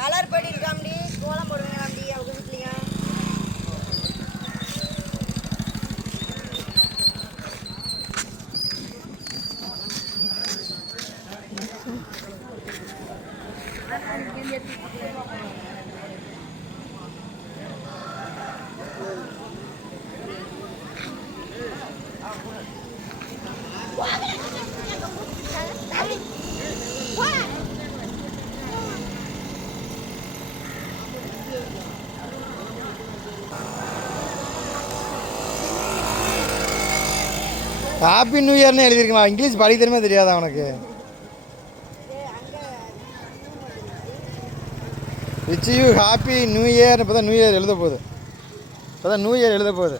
Colour படி இருக்காமடி கோலம் போடுவீங்களாம்டி அவங்க வீட்லையும் ஹாப்பி நியூ இயர்னு எழுதியிருக்குமா? இங்கிலீஷ் படிக்க தெரியுமா தெரியாதா உனக்கு? Which you happy new year. இப்போ தான் நியூ இயர் எழுத போகுது. இப்போ தான் நியூ இயர் எழுத போகுது.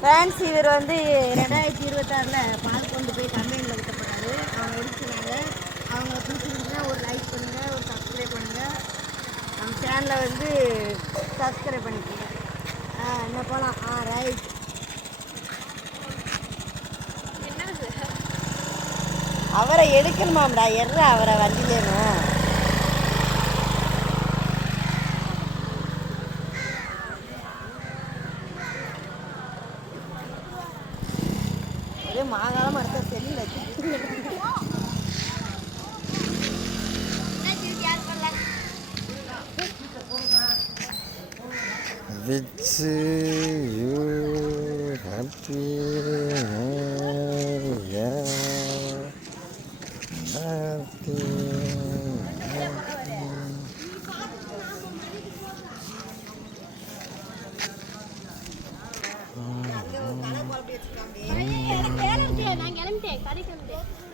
ஃப்ரெண்ட்ஸ், இவர் வந்து 2026 பால் கொண்டு போய் கம்பெனியில் விட்டப்பட்டாரு. அவங்க எடுத்துனாங்க. அவங்க பிடிச்சிருந்துச்சுன்னா ஒரு லைக் பண்ணுங்கள், ஒரு சப்ஸ்கிரைப் பண்ணுங்கள். நம்ம சேனலில் வந்து சப்ஸ்கிரைப் பண்ணிக்கோங்க. என்ன போகலாம். ரைட். அவரை எடுக்கணுமாம்டா, எர்ற அவரை வண்டியிலேனும். ஒரே மாகாலம் அடுத்த செல்லில் which you happy new year. Happy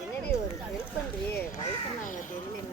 என்னடி ஒரு ஹெல்ப் பண்ணுறியே, வயசுனாங்க தெரியல.